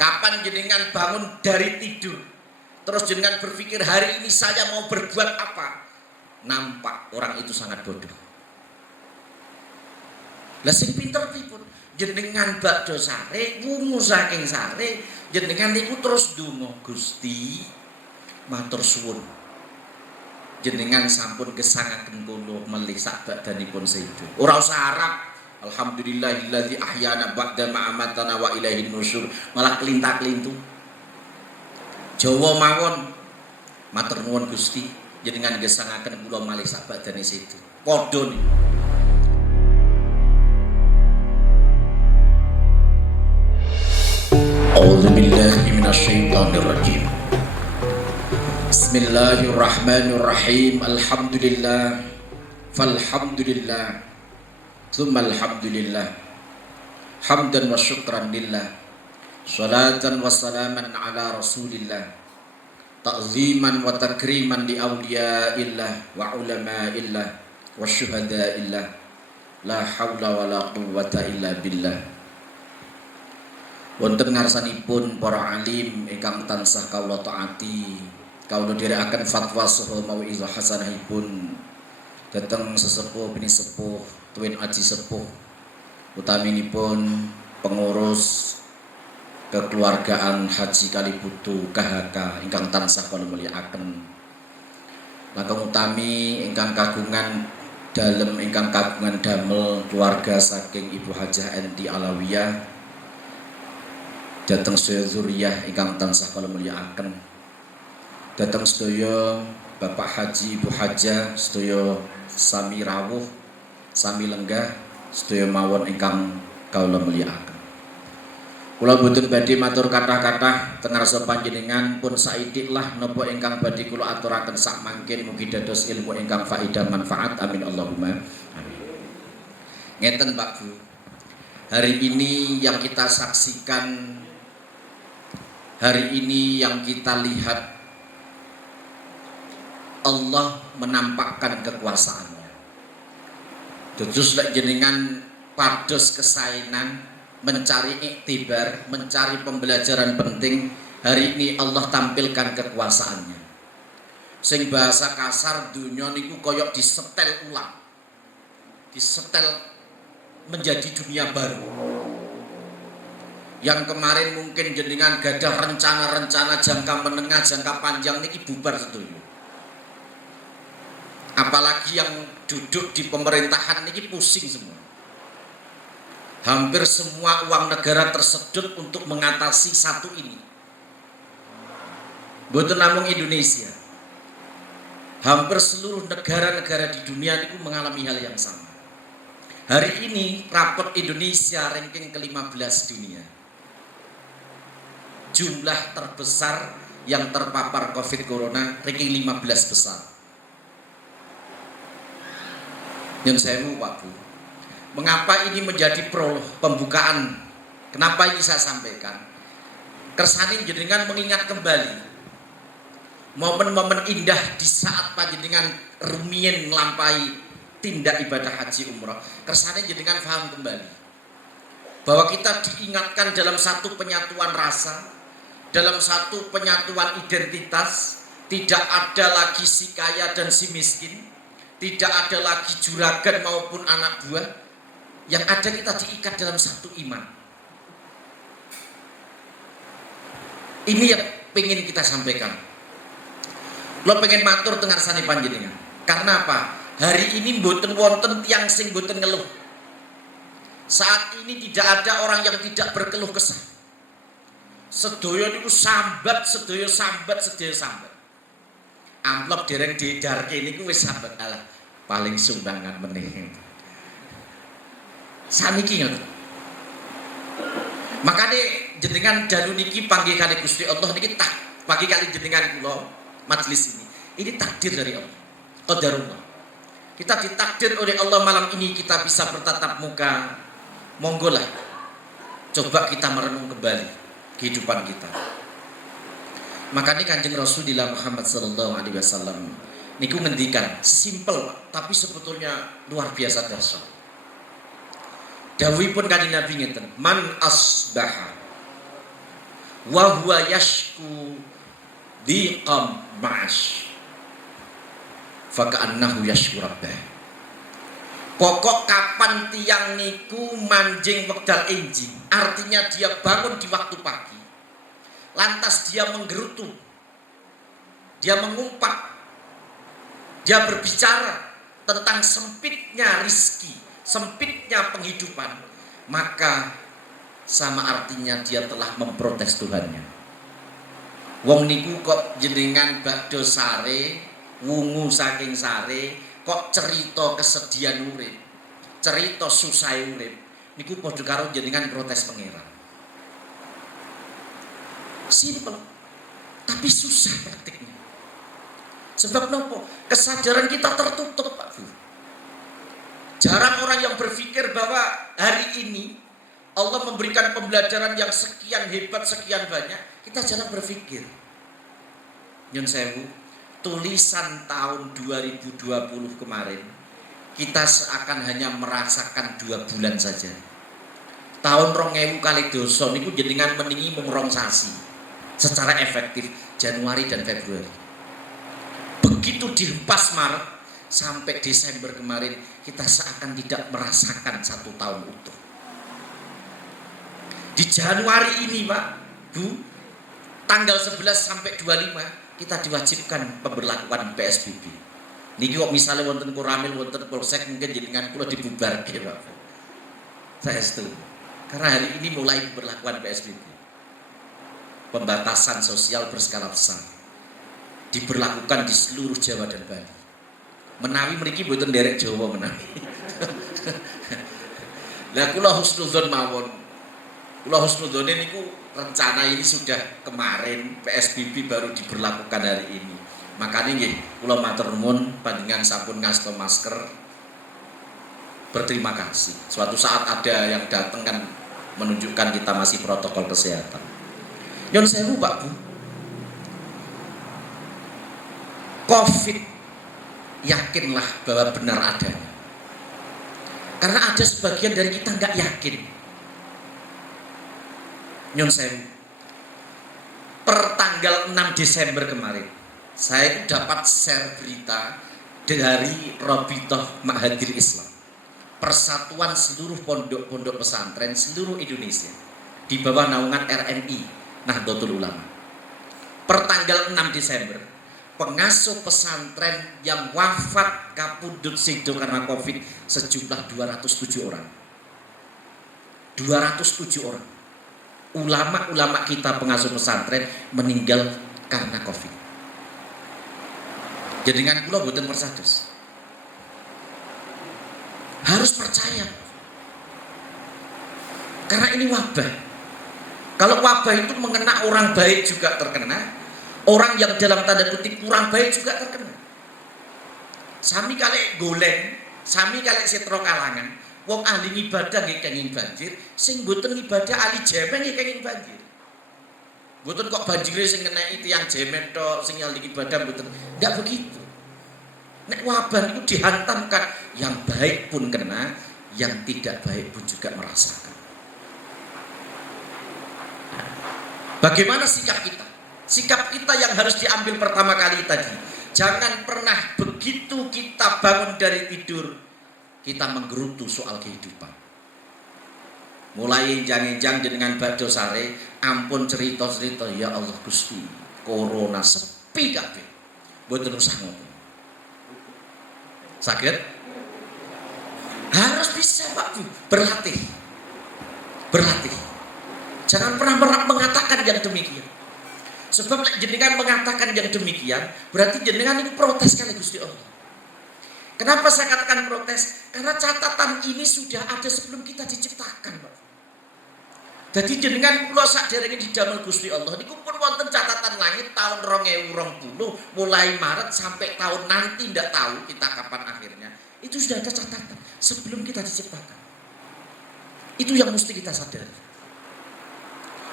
Kapan jenengan bangun dari tidur, terus jenengan berpikir hari ini saya mau berbuat apa? Nampak orang itu sangat bodoh. Lah sing pinter pripun? Jenengan bakdo sare, wungu saking sare, jenengan niku terus ndonga, Gusti, matur suwun. Jenengan sampun gesangaken kula melih sak badanipun sedo. Ora usah harap. Alhamdulillahilladzi ahyana ba'da ma amatana wa ilaihin nusyur. Malah kelintak-kelintu. Jawa mawon. Matur nuwun Gusti, jenengan gesangaken kula malih sak badane sedo. Padha niku. A'udzu billahi minasyaitonir rajim. Bismillahirrahmanirrahim. Alhamdulillah. Falhamdulillah. Tsumma alhamdulillah. Hamdan wa syukran lillah. Salatan wa salaman ala Rasulillah. Ta'ziman wa takriman li awliyaillah wa ulama'illah wa syuhada'illah. La haula wa la quwwata illa billah. Wonten ngarsanipun para alim ingkang tansah kawula taati, kawula dherekaken fatwa saha mau'izah hasanahipun dhateng sesepuh bini sepuh tuwin aji sepuh utaminipun pengurus kekeluargaan Haji Kaliputu KHK ingkang tansah kula mulyakaken. Langkung utami ingkang kagungan dalem ingkang kagungan damel keluarga saking Ibu Hajah Enti Alawiyah dateng sedaya zuriyah ingkang tansah kula mulyakaken. Dateng sedaya Bapak Haji Ibu Hajah sedaya sami rawuh sami lenggah sedaya mawon ingkang kawula mulyakaken. Kula boten badhe matur kathah-kathah teng ngarsa panjenengan pun saidik lah napa ingkang badhe kula aturaken sak mangkin mugi dados ilmu ingkang faedah manfaat. Amin Allahumma amin. Ngeten Pak Bu. Hari ini yang kita saksikan, hari ini yang kita lihat, Allah menampakkan kekuasaannya. Terus lek jenengan pados kesaenan mencari iktibar, mencari pembelajaran penting, hari ini Allah tampilkan kekuasaannya. Sing bahasa kasar dunia niku koyok disetel ulang, disetel menjadi dunia baru. Yang kemarin mungkin jenengan gadah rencana-rencana jangka menengah, jangka panjang niki bubar sedoyo. Apalagi yang duduk di pemerintahan niki pusing semua. Hampir semua uang negara tersedot untuk mengatasi satu ini. Mboten namung Indonesia. Hampir seluruh negara-negara di dunia niku mengalami hal yang sama. Hari ini raport Indonesia ranking ke-15 dunia. Jumlah terbesar yang terpapar Covid Corona ranking 15 besar. Yang saya mau Pak Bu, mengapa ini menjadi prolog pembukaan? Kenapa ini saya sampaikan? Kersane jenengan mengingat kembali momen-momen indah di saat panjenengan rumiyin nglampahi tindak ibadah haji umrah. Kersane jenengan paham kembali bahwa kita diingatkan dalam satu penyatuan rasa, dalam satu penyatuan identitas. Tidak ada lagi si kaya dan si miskin, tidak ada lagi juragan maupun anak buah. Yang ada kita diikat dalam satu iman. Ini yang pengen kita sampaikan. Lo pengen matur tengah sani panjenengan. Karena apa? Hari ini mboten wonten tiang sing mboten ngeluh. Saat ini tidak ada orang yang tidak berkeluh kesah. Sedaya niku sambat, sedaya sambat, sedaya sambat. Amplop dereng diedarke niku wis sambat alah paling sumbangan meneh. Saniki ngoten. Makane jenengan dalu niki panggih kali Gusti Allah niki tak panggih kali jenengan kula majelis ini. Ini takdir dari Allah. Qadarullah. Kita ditakdir oleh Allah malam ini kita bisa bertatap muka. Monggolah. Coba kita merenung kembali kehidupan kita. Makanya Kanjeng Rasulullah Muhammad sallallahu alaihi wasallam niku ngendikan simple tapi sebetulnya luar biasa dahsyat. Dawuhipun Kanjeng Nabi ngeten, man asbaha wa huwa yashku diqam ma'ash fa ka'annahu yashku rabbah. Pokok kapan tiang niku manjing wekdal enjing, artinya dia bangun di waktu pagi, lantas dia menggerutu, dia mengumpat, dia berbicara tentang sempitnya rizki, sempitnya penghidupan, maka sama artinya dia telah memprotes Tuhannya. Wong niku kok jenengan bakdo sare, wungu saking sare, kok cerita kesedihan urip, cerita susah urip, niku padha karo jenengan protes pangeran. Simple, tapi susah praktiknya. Sebab nopo? Kesadaran kita tertutup, Pak Fu. Jarang orang yang berpikir bahwa hari ini Allah memberikan pembelajaran yang sekian hebat, sekian banyak. Kita jarang berpikir. Nyun sewu, tulisan tahun 2020 kemarin, kita seakan hanya merasakan 2 bulan saja. Tahun 2000 kali dosa niku jenengan meningi mung sasi secara efektif Januari dan Februari. Begitu dihempas Maret sampai Desember kemarin, kita seakan tidak merasakan 1 tahun utuh. Di Januari ini Pak, Bu, tanggal 11 sampai 25 kita diwajibkan pemberlakuan PSBB. Niki kok misalnya wonten Koramil, wonten Polsek mungkin jenengan kula dibubarke Pak. Saya setuju. Karena hari ini mulai pemberlakuan PSBB. Pembatasan sosial berskala besar diberlakukan di seluruh Jawa dan Bali. Menawi mriki mboten derek Jawa menawi. Lah kula husnudzon mawon. Kula husnudzon niku rencana ini sudah kemarin, PSBB baru diberlakukan hari ini. Makanya nggih kula matur nuwun panjenengan sampun ngasta masker. Berterima kasih. Suatu saat ada yang datang kan menunjukkan kita masih protokol kesehatan. Nyun sewu Pak Bu. Covid, yakinlah bahwa benar adanya. Karena ada sebagian dari kita nggak yakin. Nyun sewu, per tanggal 6 Desember kemarin, saya itu dapat share berita dari Robitoh Mahathir Islam, persatuan seluruh pondok-pondok pesantren seluruh Indonesia di bawah naungan RMI Nahdlatul Ulama. Per tanggal 6 Desember, pengasuh pesantren yang wafat kapundhut sido karena Covid sejumlah 207 orang. 207 orang. Ulama-ulama kita pengasuh pesantren meninggal karena Covid. Jenengan kula mboten persados. Harus percaya. Karena ini wabah. Kalau wabah itu mengena orang baik juga terkena. Orang yang dalam tanda kutip kurang baik juga terkena. Sami kalek goleng, sami kalek setro kalangan. Wong ahli ibadah nggih kenging banjir, sing mboten ibadah ahli jemen nggih kenging banjir. Mboten kok banjire sing ngeneki tiyang jemen tok, sing ahli ibadah mboten. Enggak begitu. Nek wabah itu dihantamkan, yang baik pun kena, yang tidak baik pun juga merasakan. Bagaimana sikap kita? Sikap kita yang harus diambil pertama kali tadi. Jangan pernah begitu kita bangun dari tidur, kita menggerutu soal kehidupan. Mulai enjang-enjang dengan bakdo sare, ampun cerita-cerita, ya Allah Gusti, corona sepi kabeh. Mboten usah ngoten. Sakit? Harus bisa Pak Bu, berlatih. Berlatih. Jangan pernah mengatakan yang demikian. Sebab jenengan mengatakan yang demikian, berarti jenengan ini protes kali Gusti Allah. Kenapa saya katakan protes? Karena catatan ini sudah ada sebelum kita diciptakan, Pak. Jadi jenengan kula saderenge didamel Gusti Allah niku pun wonten catatan langit tahun 2020 mulai Maret sampai tahun nanti ndak tahu kita kapan akhirnya. Itu sudah ada catatan sebelum kita diciptakan. Itu yang mesti kita sadari.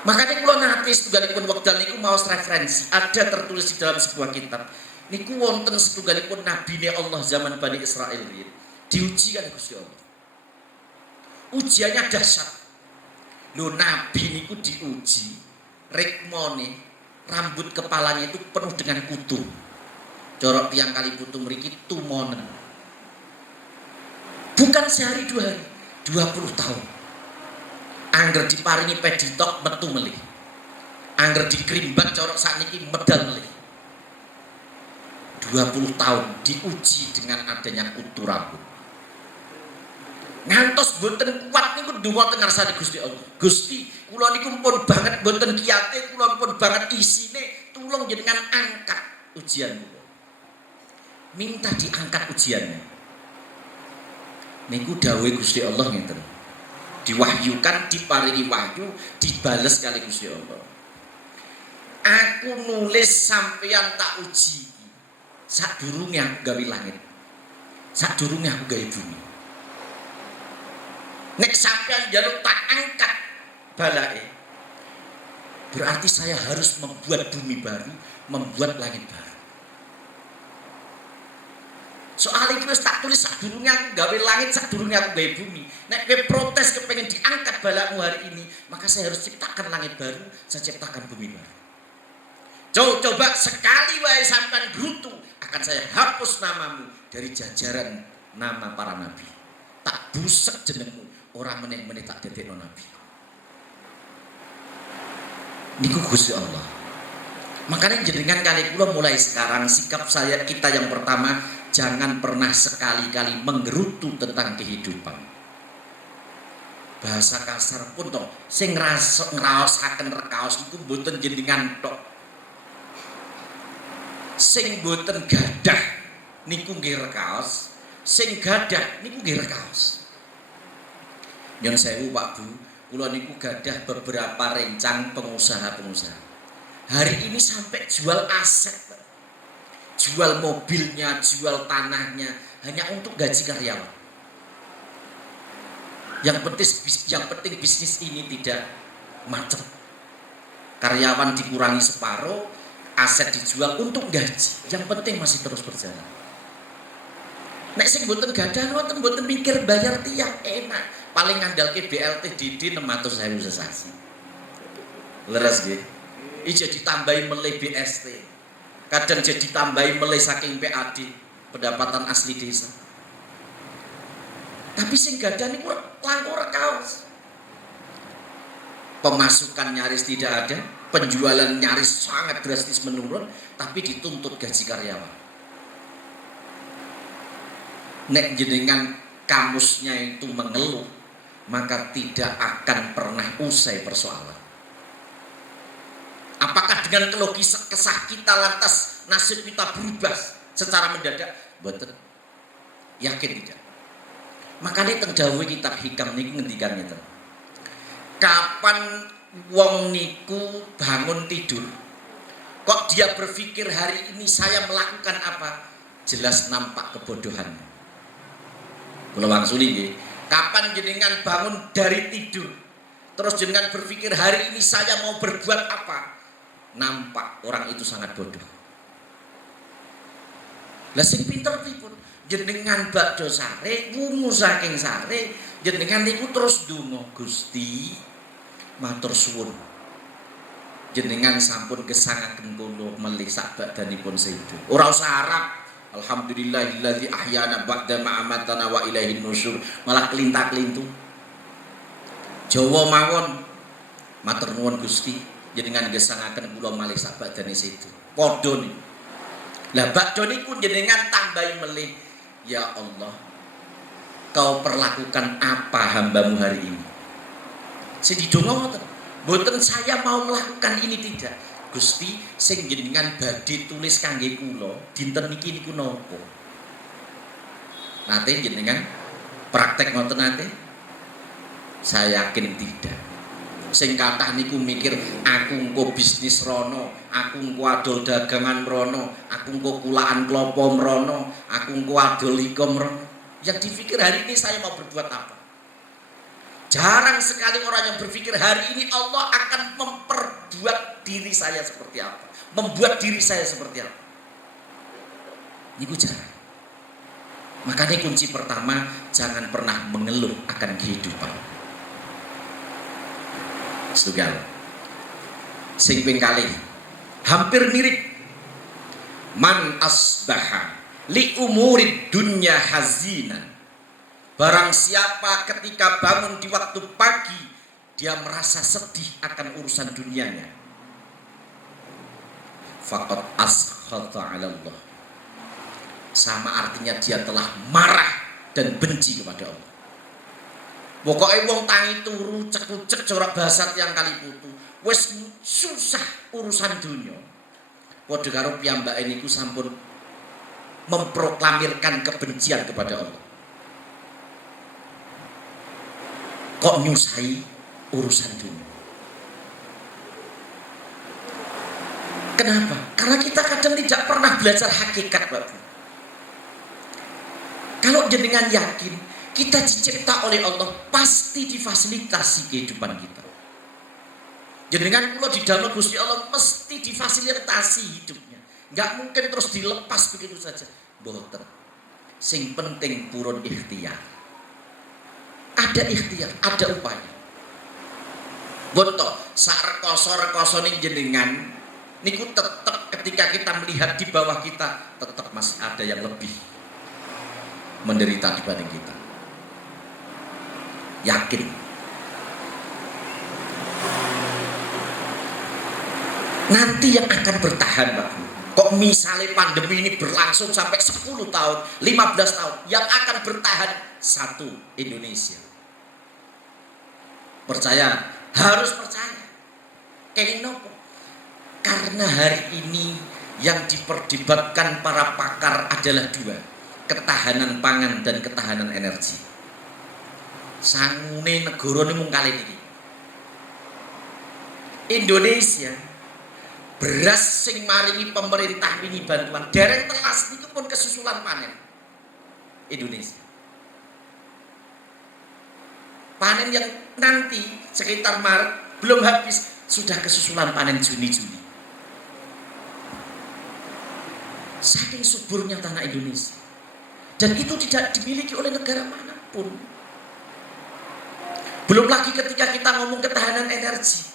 Makanya kalau nanti setunggalipun wekdal niku maos referensi, ada tertulis di dalam sebuah kitab. Niku wonten setunggalipun nabine Allah zaman Bani Israil diuji kan Gusti Allah. Ujiannya dahsyat. Lho nabi niku diuji rikmone rambut kepalanya itu penuh dengan kutu. Corok tiang Kaliputu mriki tumonen. Bukan sehari 2 hari, 20 tahun. Angger diparingi peditok metu melih. Angger dikrimbat corok sakniki medal melih. 20 tahun diuji dengan adanya kutu rambut. Ngantos boten kuat niku ndonga teng ngarsane Gusti Allah. Gusti, kula niku pun banget boten kiyate, kula pun banget isine, tulung jenengan angkat ujian kula. Minta diangkat ujiannya. Niku dawuhe Gusti Allah ngeten. Diwahyukan, diparingi wahyu, dibales kali Gusti Allah. Aku nulis sampeyan tak uji. Sadurunge aku gawe langit. Sadurunge aku gawe bumi. Nek sampeyan njaluk tak angkat balake, berarti saya harus membuat bumi baru, membuat langit baru. Soal itu tak tulis sadurunge aku gawe langit, sadurunge aku gawe bumi. Nek kowe protes kepengen diangkat balakmu hari ini, maka saya harus ciptakan langit baru, saya ciptakan bumi baru. Coba sekali wae sampean gerutu, akan saya hapus namamu dari jajaran nama para nabi. Tak busek jenengmu, orang meneh-meneh tak dadekno nabi. Niku Gusti Allah. Makanya jenengan kali kula mulai sekarang sikap saya kita yang pertama, jangan pernah sekali-kali menggerutu tentang kehidupan. Bahasa kasar pun toh sing ngraosaken rekaos iku mboten jenengan tok. Sing mboten gadah niku nggih rekaos, sing gadah niku nggih rekaos. Nyun sewu Pak Bu, kula niku gadah beberapa rencang pengusaha-pengusaha. Hari ini sampai jual aset, jual mobilnya, jual tanahnya hanya untuk gaji karyawan. Yang penting bisnis ini tidak macet. Karyawan dikurangi separuh, aset dijual untuk gaji. Yang penting masih terus berjalan. Nek sing mboten gadah ngoten mboten mikir bayar tiang enak. Paling ngandalke BLT DD 600.000 sesasi. Leres nggih. Iki ditambahi melih BST. Kadang jadi tambahi melih saking PAD, pendapatan asli desa. Tapi sing gadah niku langkung rekaos. Pemasukan nyaris tidak ada, penjualan nyaris sangat drastis menurun, tapi dituntut gaji karyawan. Nek jenengan kamusnya itu mengeluh, maka tidak akan pernah usai persoalan. Apakah dengan keluh kesah kita lantas nasib kita berubah secara mendadak? Mboten. Yakin tidak. Makanya teng dawuh kitab Hikam niku ngendikan ngeten. Kapan wong niku bangun tidur, kok dia berpikir hari ini saya melakukan apa? Jelas nampak kebodohannya. Kula wangsuli nggih. Kapan jenengan bangun dari tidur, terus jenengan berpikir hari ini saya mau berbuat apa? Nampak orang itu sangat bodoh. Lah sing pinter pripun? Jenengan bakdo sare, wungu saking sare, jenengan niku terus ndonga, Gusti, matur suwun. Jenengan sampun gesangaken kula melih sak badanipun sedo. Ora usah harap. Alhamdulillahilladzi ahyana ba'da ma amatana wa ilaihin nusyur. Malah kelintak-kelintu. Jawa mawon. Matur nuwun Gusti, jenengan gesangaken kula malih sak badane sedo. Padha niku. Lah bakdo niku jenengan tambahi melih, ya Allah, Kau perlakukan apa hambamu hari ini? Sing didonga ngoten. Mboten saya mau melakukan ini, tidak. Gusti, sing jenengan badhe tulis kangge kula dinten niki niku napa? Nate jenengan praktek ngoten nate? Saya yakin tidak. Sing kathah niku mikir aku engko bisnis rono, aku engko adol dagangan rono, aku engko kulaan klopo mrono, aku engko adol ikom mrono. Yang dipikir hari ini saya mau berbuat apa? Jarang sekali orang yang berpikir hari ini Allah akan memperbuat diri saya seperti apa, membuat diri saya seperti apa. Niku jarang. Makanya kunci pertama, jangan pernah mengeluh akan kehidupan. Setunggal. Sing ping kalih hampir mirip. Man asbaha li umurid dunya hazinan. Barang siapa ketika bangun di waktu pagi dia merasa sedih akan urusan dunianya, faqad askhata 'ala Allah. Sama artinya dia telah marah dan benci kepada Allah. Pokoknya wong tangi turu cek-cek corak bahasa yang kali putu wis susah urusan dunia. Padha karo piyambake niku sampun memproklamirkan kebencian kepada Allah. Kok nyusahi urusan dunia? Kenapa? Karena kita kadang tidak pernah belajar hakikat, Bapak. Kalau jenengan yakin kita dicipta oleh Allah, pasti difasilitasi kehidupan kita. Jenengan kula didamel Gusti Allah mesti difasilitasi hidupnya. Enggak mungkin terus dilepas begitu saja. Mboten. Sing penting purun ikhtiar. Ada ikhtiar, ada upaya. Bonto, sak rekoso-rekosone jenengan niku tetap ketika kita melihat di bawah kita tetap masih ada yang lebih menderita dibanding kita. Yakin. Nanti yang akan bertahan, Pak. Kok misalnya pandemi ini berlangsung sampai 10 tahun, 15 tahun, yang akan bertahan satu Indonesia. Percaya, harus percaya. Kenapa? Karena hari ini yang diperdebatkan para pakar adalah dua, ketahanan pangan dan ketahanan energi. Sangune negara ini mung kali ini. Indonesia beras sing maringi pemerintah ini bantuan dereng telas niku pun kesusulan panen. Indonesia panen yang nanti sekitar Maret belum habis sudah kesusulan panen Juni. Saking suburnya tanah Indonesia, dan itu tidak dimiliki oleh negara manapun. Belum lagi ketika kita ngomong ketahanan energi,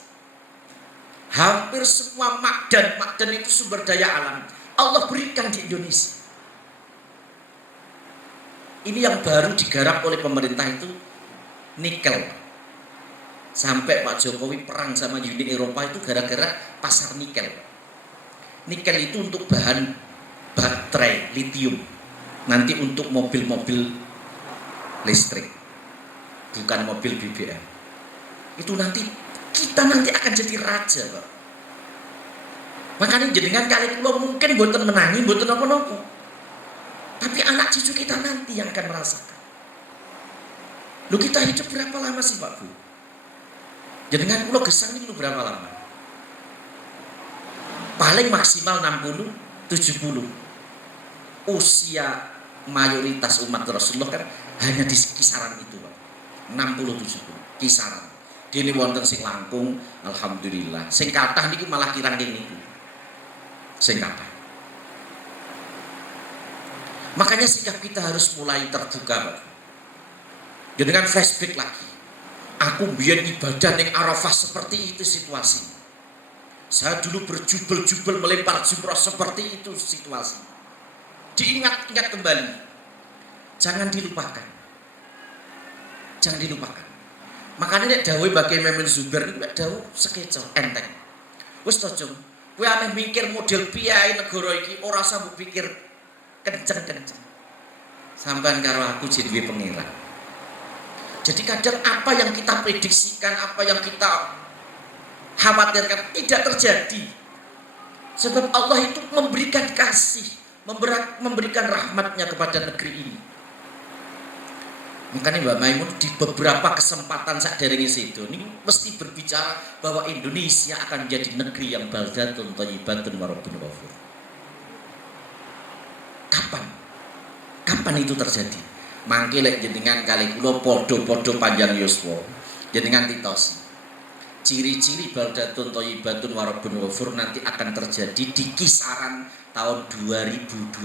hampir semua makdan itu sumber daya alam Allah berikan di Indonesia. Ini yang baru digarap oleh pemerintah itu nikel. Sampai Pak Jokowi perang sama Uni Eropa itu gara-gara pasar nikel. Nikel itu untuk bahan baterai litium, nanti untuk mobil-mobil listrik, bukan mobil BBM. Itu nanti kita akan jadi raja, Pak. Makanya jenengan kali kula mungkin mboten menangi, mboten napa-napa. Tapi anak cucu kita nanti yang akan merasakan. Lu kita hidup berapa lama sih, Pak Bu? Jenengan kula gesang niku berapa lama? Paling maksimal 60, 70. Usia mayoritas umat Rasulullah kan hanya di kisaran itu, Pak. 60, 70 kisaran. Dene wonten sing langkung, alhamdulillah. Sing kathah niku malah kirang niku. Sing kathah. Makanya sikap kita harus mulai terbuka, Pak. Dengan flashback lagi. Aku biyen ibadah ning Arafah seperti itu situasi. Saya dulu berjubel-jubel melempar jumrah seperti itu situasi. Diingat-ingat kembali. Jangan dilupakan. Jangan dilupakan. Makanya nek dawuhe Mbah Memun Zubair niku nek dawuh sekecel enteng. Wis to, Cung. Kowe ameh mikir model piye negara iki ora usah mbok pikir kenceng-kenceng. Sampean karo aku jenenge pengira. Jadi kadang apa yang kita prediksikan, apa yang kita khawatirkan tidak terjadi. Sebab Allah itu memberikan kasih, memberikan rahmatnya kepada negeri ini. Makanya Mbak Maimun di beberapa kesempatan saderenge sedo ini mesti berbicara bahwa Indonesia akan menjadi negeri yang baldatun thayyibatun wa rabbun ghafur. Kapan? Kapan itu terjadi? Mangke lek jenengan kali kula padha-padha panjang yuswa. Jenengan titosi. Ciri-ciri baldatun thayyibatun wa rabbun ghafur nanti akan terjadi di kisaran tahun 2025.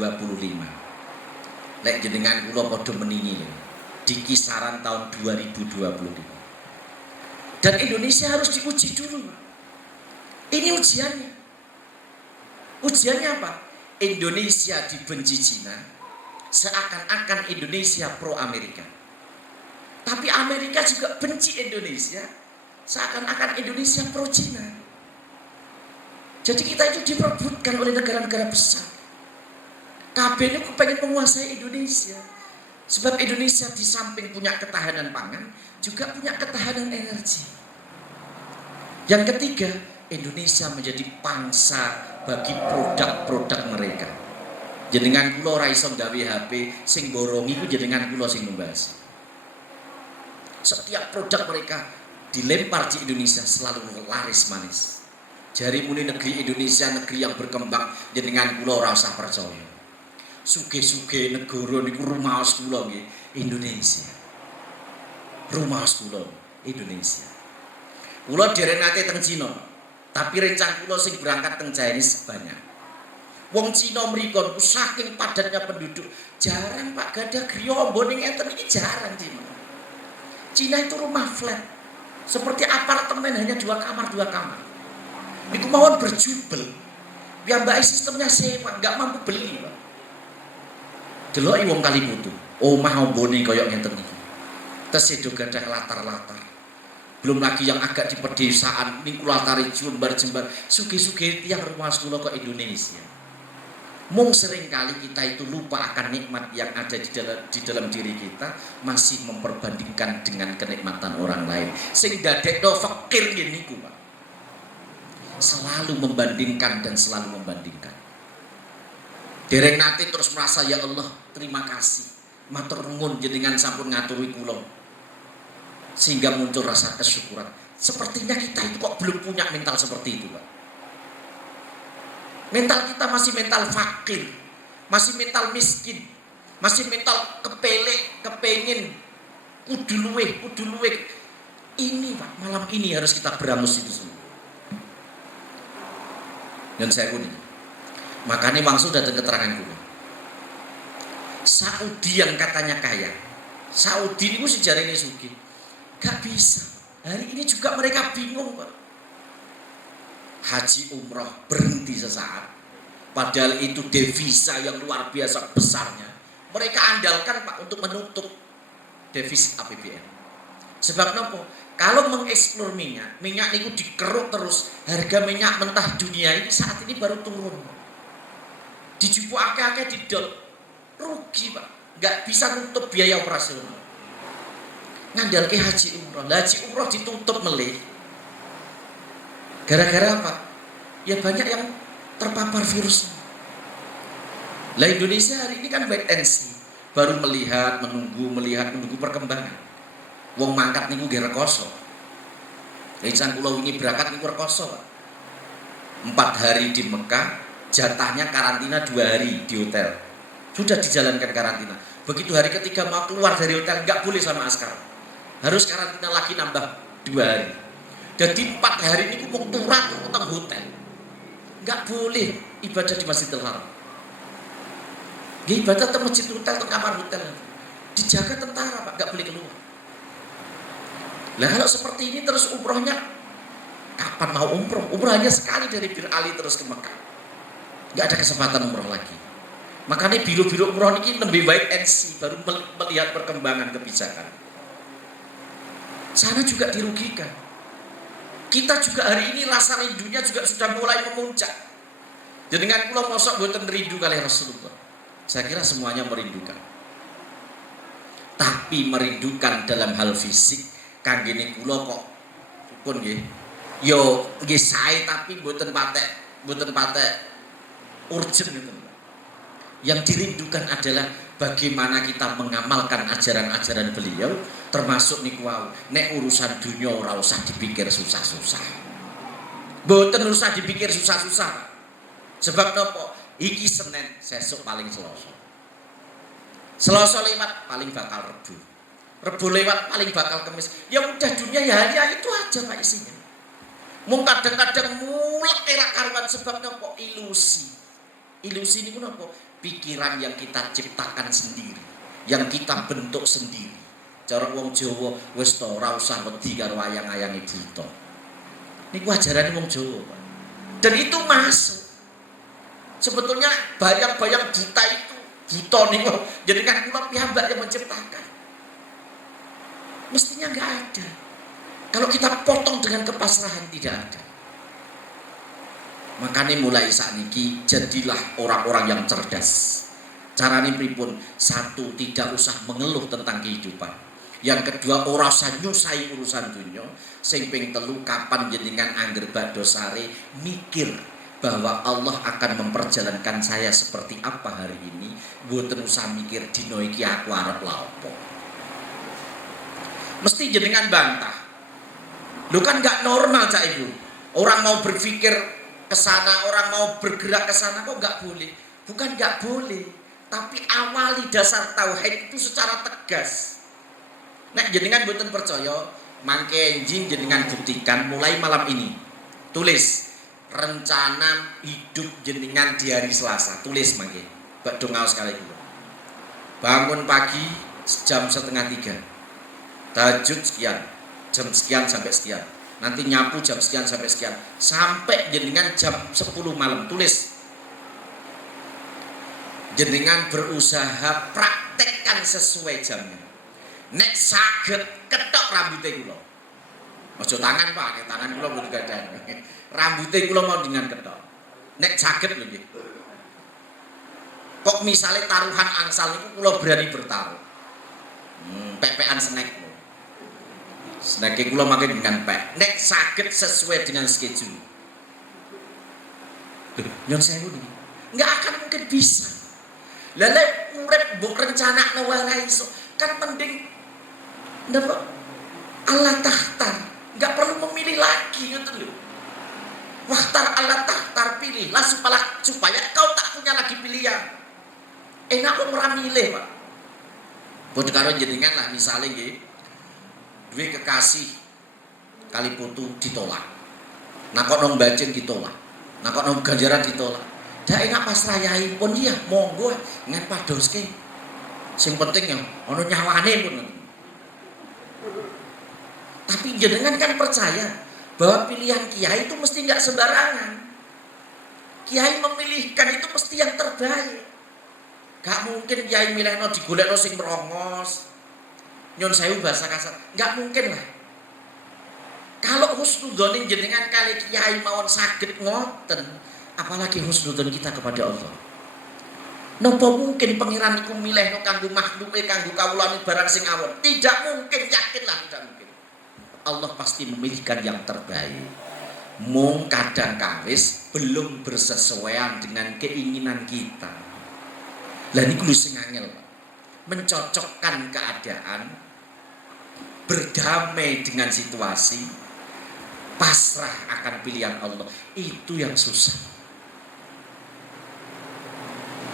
Lek jenengan kula padha meningi di kisaran tahun 2025. Dan Indonesia harus diuji dulu. Ini ujiannya. Ujiannya apa? Indonesia dibenci Cina, seakan-akan Indonesia pro Amerika. Tapi Amerika juga benci Indonesia, seakan-akan Indonesia pro Cina. Jadi kita itu diperebutkan oleh negara-negara besar. KB ini pengen menguasai Indonesia. Sebab Indonesia di samping punya ketahanan pangan, juga punya ketahanan energi. Yang ketiga, Indonesia menjadi pangsa bagi produk-produk mereka. Jenengan kula ora iso gawe HP sing borongi ku jenengan kula sing membahas. Setiap produk mereka dilempar di Indonesia selalu laris manis. Jari muni negeri Indonesia negeri yang berkembang, jenengan kula ora usah percaya. Suge-suge negara niku rumaos kula nggih Indonesia. Rumaos kula Indonesia. Kula dereng nate teng Cina, tapi rencang kula sing berangkat teng Chinese banyak. Wong Cina mriko saking padatnya penduduk, jarang Pak gadah griya ning enten iki jarang Cina. Cina itu rumah flat. Seperti apartemen hanya 2 kamar. Niku mawon berjubel. Piyambake sistemnya sewa, enggak mampu beli, Pak. Deloki wong kali putu. Omah ombone kaya ngenten iki. Tesedo gadah latar-latar. Belum lagi yang agak di pedesaan niku latare jembar-jembar. Sugih-sugih tiyang rumah kula kok Indonesia. Mung seringkali kita itu lupa akan nikmat yang ada di dalam diri kita, masih memperbandingkan dengan kenikmatan orang lain. Sing dadekno fakir nggih niku, Pak. Selalu membandingkan dan selalu membandingkan. Dereng nate terus merasa ya Allah, terima kasih. Matur nuwun jenengan sampun ngaturi kula. Sehingga muncul rasa kesyukuran. Sepertinya kita itu kok belum punya mental seperti itu, Pak. Mental kita masih mental fakir, masih mental miskin, masih mental kepelek, kepengin kudu luweh. Ini Pak, malam ini harus kita berangus itu semua. Dan saya kuning. Makanya maksud datang keterangan gue. Saudi yang katanya kaya, Saudi ini sejarah ini sugih, gak bisa. Hari ini juga mereka bingung, Pak. Haji umroh berhenti sesaat, padahal itu devisa yang luar biasa besarnya. Mereka andalkan Pak untuk menutup defisit APBN. Sebab nopo? Kalau mengeksplor minyak itu dikeruk terus, harga minyak mentah dunia ini saat ini baru turun. Dijupu akeh-akeh didol, rugi Pak, nggak bisa nutup biaya operasional. Ngandalke haji umroh ditutup melih. Gara-gara apa? Ya banyak yang terpapar virus. Lah Indonesia hari ini kan wait and see, baru menunggu perkembangan. Wong mangkat niku nggih rekoso. Rencana kula wingi berangkat niku rekoso, Pak. 4 hari di Mekah, jatahnya karantina 2 hari di hotel. Sudah dijalankan karantina. Begitu hari ketiga mau keluar dari hotel enggak boleh sama askar. Harus karantina lagi nambah 2 hari. Jadi 4 hari ini mau turun utang hotel. Enggak boleh ibadah di Masjidil Haram. Ibadah di masjid hotel, di kamar hotel. Dijaga tentara, Pak, enggak boleh keluar. Lah kalau seperti ini terus umrohnya kapan mau umroh? Umroh hanya sekali dari Bir Ali terus ke Mekah. Enggak ada kesempatan umroh lagi. Makanya biro-biro umroh ini lebih baik NC baru melihat perkembangan kebijakan. Sana juga dirugikan. Kita juga hari ini rasa rindunya juga sudah mulai memuncak. Jadi dengan kula mosok mboten rindu kali Rasulullah. Saya kira semuanya merindukan. Tapi merindukan dalam hal fisik kanggene kula kok pun nggih. Yo nggih sae tapi mboten patek urgent gitu. Yang dirindukan adalah bagaimana kita mengamalkan ajaran-ajaran beliau, termasuk niku wau nek urusan dunia ora usah dipikir susah-susah. Mboten usah dipikir susah-susah. Sebab nopo? Iki Senin, sesuk paling Selasa. Selasa lewat paling bakal Rebu. Rebu lewat paling bakal Kamis. Ya udah dunia ya itu aja Pak isinya. Mung kadang-kadang mulek era karuan sebab nopo? Ilusi. Ilusi niku nopo? Pikiran yang kita ciptakan sendiri, yang kita bentuk sendiri. Cara wong Jawa wis to ora usah wedi karo ayang-ayange buta. Niku ajarane wong Jawa, Pak. Dan itu masuk. Sebetulnya bayang-bayang buta itu buta nih kok. Jadi kan kula piyambak yang menciptakan. Mestinya nggak ada. Kalau kita potong dengan kepasrahan tidak ada. Makanya mulai saat ini jadilah orang-orang yang cerdas. Caranya pripun? Satu, tidak usah mengeluh tentang kehidupan. Yang kedua, ora usah nyusai urusan dunia. Sing ping telu, kapan jenengan angger badhe sare mikir bahwa Allah akan memperjalankan saya seperti apa hari ini. Mboten usah mikir dina iki aku arep lha apa. Mesti jenengan bantah. Lu kan nggak normal cak ibu. Orang mau berpikir ke sana, orang mau bergerak ke sana kok nggak boleh. Bukan nggak boleh, tapi awali dasar tauhid itu secara tegas. Nek jenengan mboten percaya, mangke jenengan buktikan mulai malam ini. Tulis rencana hidup jenengan di hari Selasa. Tulis mangke. Bak donga sekali dulu. Bangun pagi jam 2:30. Tahajud sekian, jam sekian sampai sekian. Nanti nyapu jam sekian sampai sekian. Sampai jenengan jam 10 malam. Tulis. Jenengan berusaha praktekkan sesuai jamnya. Nek saged ketok rambutnya kula. Ojo tangan Pak, tangan kula mboten gadah. Rambutnya kula mau dengan ketok. Nek saged lho nggih. Kok misalnya taruhan angsal niku kula berani bertaruh. Pepean snack. Snack kula makin dengan pek. Nek saged sesuai dengan schedule. Yang saya ini nggak akan mungkin bisa. Lele urip mbok rencanakno wae iso. Kan mending napa? Allah tahtar. Nggak perlu memilih lagi gitu loh. Wahtar Allah tahtar, pilihlah supaya kau tak punya lagi pilihan. Enak kok ora milih, Pak. Padha karo jenengan lah misale nggih. Duwe kekasih kali putu ditolak. Nakok nang bajing ditolak. Nakok nang ganjaran ditolak. Dak enak pas rayai pun iya monggo ngen padoske. Sing penting ya ana nyawane pun. Tapi jenengan kan percaya bahwa pilihan kiai itu mesti enggak sembarangan. Kiai memilihkan itu mesti yang terbaik. Gak mungkin kiai milihno digolekno sing merongos. Nyon sewu bahasa kasar, nggak mungkin lah. Kalau husnudzon jenengan kali kiai mawon saged ngoten, apalagi husnudzon kita kepada Allah. Napa mungkin pangeran iku milihno kanggo makhluke kanggo kawulane barang sing awon? Tidak mungkin, yakinlah tidak mungkin. Allah pasti memilihkan yang terbaik. Mung kadang kawis belum bersesuaian dengan keinginan kita. Lah niku lho sing angel, mencocokkan keadaan, berdamai dengan situasi, pasrah akan pilihan Allah, itu yang susah.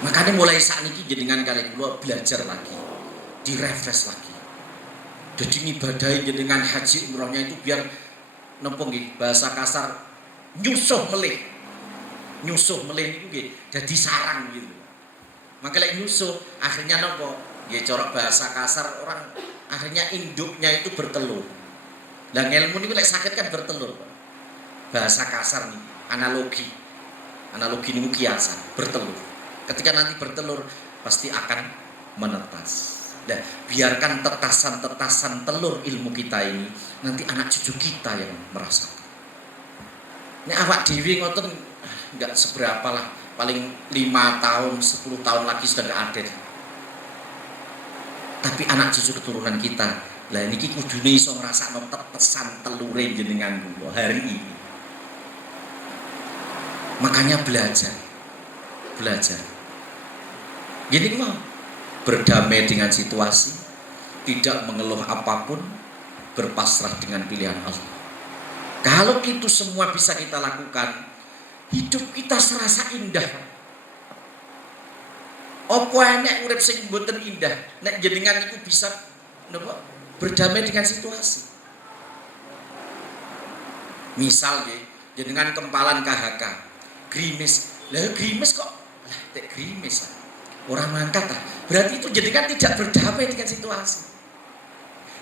Makanya mulai saat ini jenengan kalian keluar belajar lagi, direfresh lagi. Jadi ngibadahi jenengan haji umrohnya itu biar nempung bahasa kasar nyusuh melih itu jadi sarang gitu. Makanya nyusuh akhirnya nopo, ya corak bahasa kasar orang. Akhirnya induknya itu bertelur. Lah ilmu ini lek sakit kan bertelur. Bahasa kasar nih, analogi ini kiasan, bertelur. Ketika nanti bertelur pasti akan menetas. Nah, biarkan tetasan-tetasan telur ilmu kita ini nanti anak cucu kita yang merasakan. Ini awak dewi ngoten enggak seberapa lah, paling 5 tahun, 10 tahun lagi sudah enggak ada. Tapi anak cucu keturunan kita, lah niki kudune iso ngrasakno tetesan telure jenengan kula hari ini. Makanya belajar. Gini mau berdamai dengan situasi, tidak mengeluh apapun, berpasrah dengan pilihan Allah. Kalau itu semua bisa kita lakukan, hidup kita serasa indah. Apa enek urip sing mboten indah? Nek jenengan iku bisa napa berdamai dengan situasi. Misal nggih, jenengan kempalan KHK, grimis. Lah grimis kok lah tek grimis. Orang mangkat ah. Berarti itu jenengan tidak berdamai dengan situasi.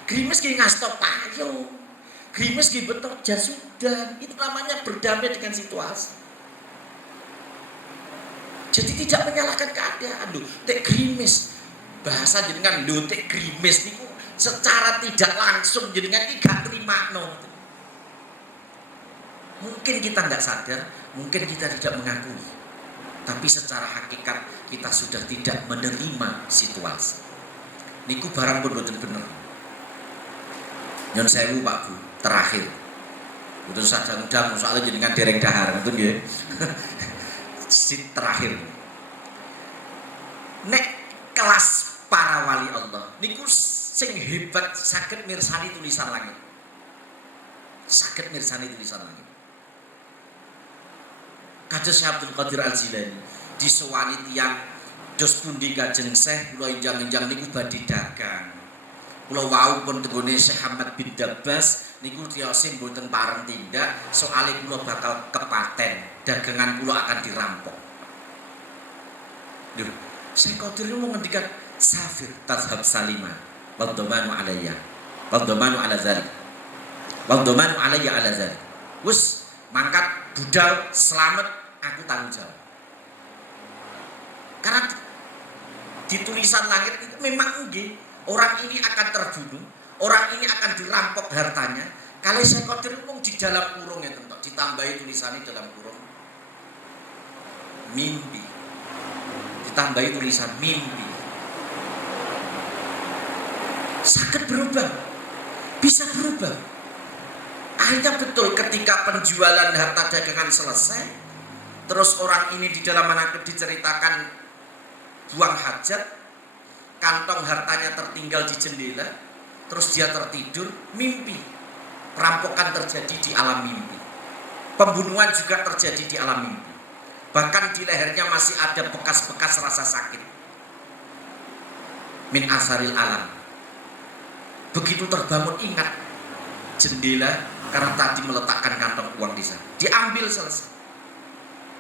Grimis ki ngasto payo. Grimis ki betok jas sudan. Itu namanya berdamai dengan situasi. Jadi tidak menyalahkan keadaan. Lho, tek grimis. Bahasa jenengan lho tek grimis niku secara tidak langsung jenengan iki gak trimakno. Mungkin kita nggak sadar, mungkin kita tidak mengakui. Tapi secara hakikat kita sudah tidak menerima situasi. Niku barang pun betul bener. Nyon sewu Pak Bu, terakhir. Betul saja mudah soalnya jenengan dereng dahar, betul nggih. Si terakhir. Nek kelas para wali Allah niku sing hebat saged mirsani tulisan langit. Saged mirsani tulisan langit. Kados Abdul Qadir Al-Jilani disowani tiyang dos pundi kajeng Syekh kula enjang-enjang niku badhe dagang. Kula wau pun tenggone Syekh Ahmad bin Dabbas niku tiyose mboten pareng tindak soalé kula bakal kepaten, dagangan kula akan dirampok. Lho, Syekh Qadir niku ngendikan safir tazhab salima wa dhamanu alayya. Wa dhamanu ala zalik. Wa dhamanu alayya ala zalik. Wis mangkat budal selamat aku tanggung jawab. Karena di tulisan langit itu memang nggih, orang ini akan terbunuh, orang ini akan dirampok hartanya. Kalau saya Qadir mung di dalam kurung ya tentu, ditambahi tulisannya dalam kurung mimpi. Ditambahi tulisan mimpi. Sakit berubah. Bisa berubah. Akhirnya betul ketika penjualan harta dagangan selesai, terus orang ini di dalam manaqib diceritakan buang hajat, kantong hartanya tertinggal di jendela, terus dia tertidur, mimpi. Perampokan terjadi di alam mimpi. Pembunuhan juga terjadi di alam mimpi. Bahkan di lehernya masih ada bekas-bekas rasa sakit. Min asaril alam. Begitu terbangun ingat jendela karena tadi meletakkan kantong uang di sana. Diambil selesai.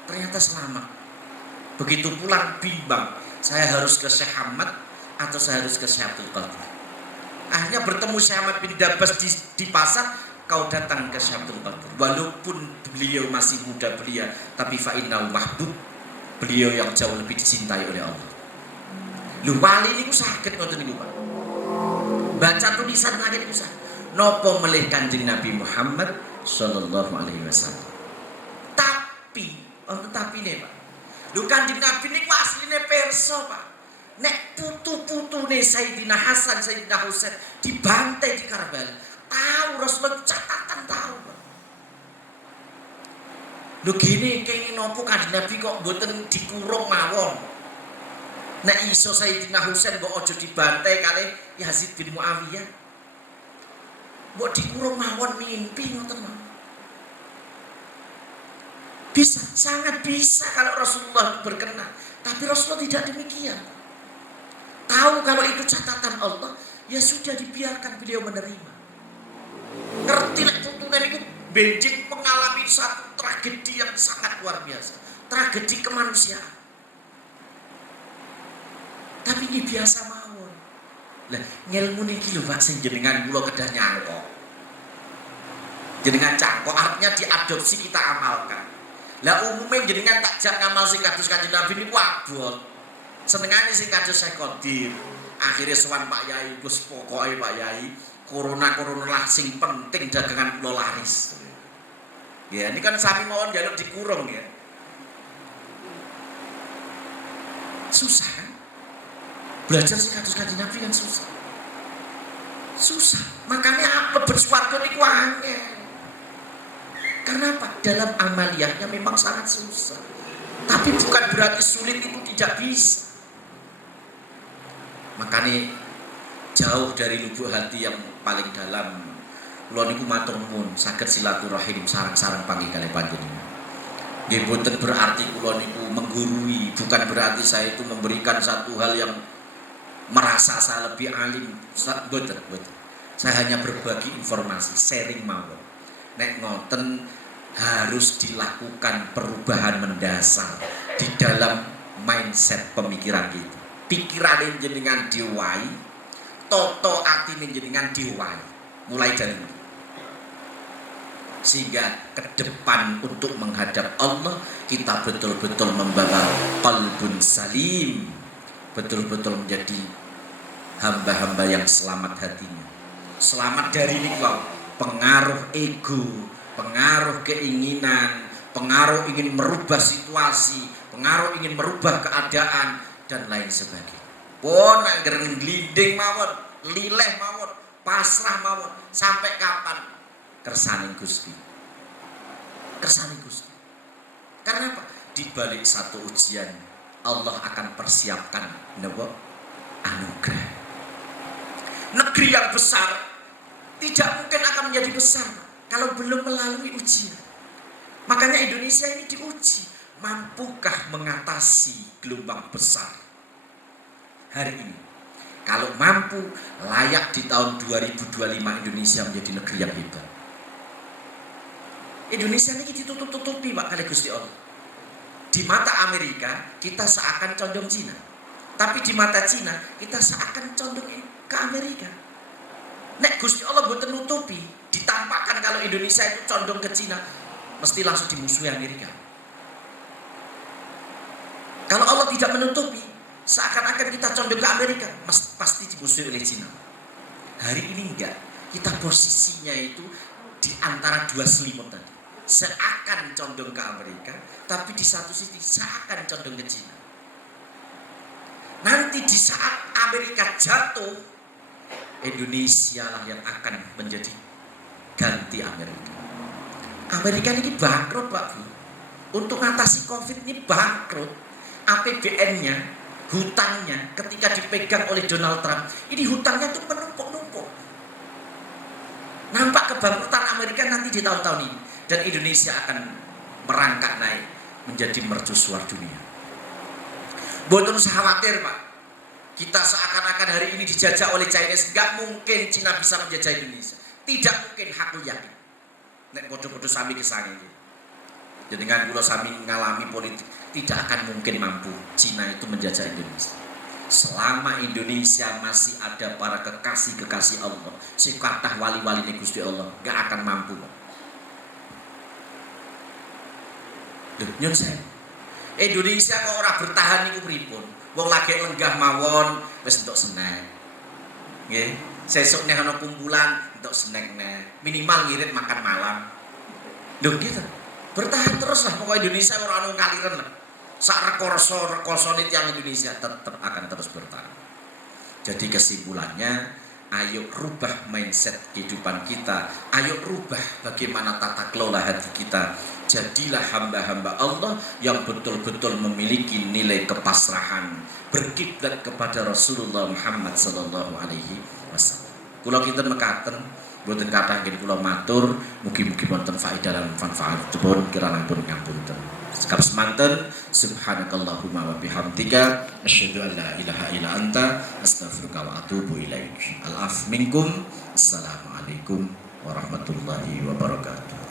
Ternyata selamat. Begitu pulang bimbang, saya harus ke Syekh Ahmad atau saya harus ke Syekh Abdul Qadir. Akhirnya bertemu Syekh Ahmad bin Dabbas di pasar, kau datang ke Syekh Abdul Qadir. Walaupun beliau masih muda belia, tapi fa'innahu mahbub, beliau yang jauh lebih dicintai oleh Allah. Lu wali niku saged ngoten niku Pak. Baca tulisan langit niku saged. Napa melih Kanjeng Nabi Muhammad sallallahu alaihi wasallam. Tapi nih Pak, lu Kanjeng Nabi ini asline perso Pak. Nek putu-putune Sayyidina Hasan, Sayyidina Husain dibantai di Karbala, tahu Rasulullah catatan tahu Pak. Lu gini kenging nopo Kanjeng Nabi kok mboten dikurung mawon. Nek iso Sayyidina Husain mbok aja dibantai kali Yazid bin Muawiyah. Mbok dikurung mawon mimpi ngoten Pak. Bisa, sangat bisa kalau Rasulullah berkenan. Tapi Rasulullah tidak demikian. Tahu kalau itu catatan Allah, ya sudah dibiarkan beliau menerima. Ngerti nek putunen itu benjing mengalami satu tragedi yang sangat luar biasa. Tragedi kemanusiaan. Tapi ini biasa mawon. Lah, ngelmu niki lho Pak sing jenengan kula kedah nyangkok. Jenengan cangkok artinya diadopsi kita amalkan. Lah umumnya jenengan takjak ngamal sing kados Kanjeng Nabi niku abot. Senengane sing kados Syekh Qadir. Akhire sowan Pak Yai, Gus pokoke Pak Yai, corona lah sing penting dagangan kula laris. Ya, ini kan sami mawon njaluk dikurung ya. Susah kan? Belajar sing kados Kanjeng Nabi kan susah. Susah. Makanya mlebu swarga niku angel. Karena apa? Dalam amaliyahnya memang sangat susah. Tapi bukan berarti sulit itu tidak bisa. Makanya jauh dari lubuk hati yang paling dalam, kula niku matur nuwun saged silaturahim sareng-sareng panggih kalih panjenengan. Nggih boten berarti kula niku menggurui, bukan berarti saya itu memberikan satu hal yang merasa saya lebih alim. Boten. Saya hanya berbagi informasi, sharing mawon. Nek ngoten harus dilakukan perubahan mendasar di dalam mindset pemikiran kita. Pikiran jenengan diwai, toto atine jenengan diwai. Mulai dari ini. Sehingga ke depan untuk menghadap Allah kita betul-betul membawa qalbun salim, betul-betul menjadi hamba-hamba yang selamat hatinya, selamat dari pengaruh ego, pengaruh keinginan, pengaruh ingin merubah situasi, pengaruh ingin merubah keadaan dan lain sebagainya. Pon angger glinding mawon, lileh mawon, pasrah mawon, sampai kapan? Kersaning Gusti. Kersaning Gusti. Karena apa? Di balik satu ujian Allah akan persiapkan anugerah. Negeri yang besar tidak mungkin akan menjadi besar kalau belum melalui ujian. Makanya Indonesia ini diuji, mampukah mengatasi gelombang besar hari ini? Kalau mampu, layak di tahun 2025 Indonesia menjadi negeri yang hebat. Indonesia ini ditutup-tutupi Pak kali Gusti Allah. Di mata Amerika kita seakan condong Cina, tapi di mata Cina kita seakan condong ke Amerika. Nek Gusti Allah mboten nutupi, ditampakkan kalau Indonesia itu condong ke Cina, mesti langsung dimusuhi Amerika. Kalau Allah tidak menutupi, seakan-akan kita condong ke Amerika, pasti dimusuhi oleh Cina. Hari ini enggak, kita posisinya itu di antara dua selimut tadi. Seakan condong ke Amerika, tapi di satu sisi seakan condong ke Cina. Nanti di saat Amerika jatuh, Indonesia lah yang akan menjadi ganti Amerika. Amerika ini bangkrut Pak Bu. Untuk mengatasi COVID ini bangkrut. APBN-nya, hutangnya ketika dipegang oleh Donald Trump, ini hutangnya tuh menumpuk-numpuk. Nampak kebangkrutan Amerika nanti di tahun-tahun ini. Dan Indonesia akan merangkak naik menjadi mercusuar dunia. Boten usah khawatir Pak. Kita seakan-akan hari ini dijajah oleh Chinese. Gak mungkin Cina bisa menjajah Indonesia. Tidak mungkin, aku yakin. Nek podo-podo sami kesange iki. Jadi dengan kula sami ngalami politik, tidak akan mungkin mampu Cina itu menjajah Indonesia. Selama Indonesia masih ada para kekasih-kekasih Allah, si kathah wali-wali ni Gusti Allah, gak akan mampu. Nyun saya, Indonesia kok ora bertahan niku pripun? Wong lagi lenggah mawon wis entuk snack. Nggih, sesuk nek ana kumpulan entuk snack nek. Minimal ngirit makan malam. Lho gitu. Bertahan terus lah pokoknya Indonesia ora ono kaliren lah. Sak rekosone tiyang Indonesia tetap akan terus bertahan. Jadi kesimpulannya, ayo rubah mindset kehidupan kita. Ayo rubah bagaimana tata kelola hati kita. Jadilah hamba-hamba Allah yang betul-betul memiliki nilai kepasrahan, berkiblat kepada Rasulullah Muhammad sallallahu alaihi wasallam. Kula kinten mekaten, boten kathah nggih kula matur, mugi-mugi wonten faedah lan manfaatipun kirang-kirang ngapunten. Sekap semanten, subhanakallahumma wa bihamdika, asyhadu an la ilaha illa anta, astaghfiruka wa atubu ilaik. Al-af minkum. Assalamualaikum warahmatullahi wabarakatuh.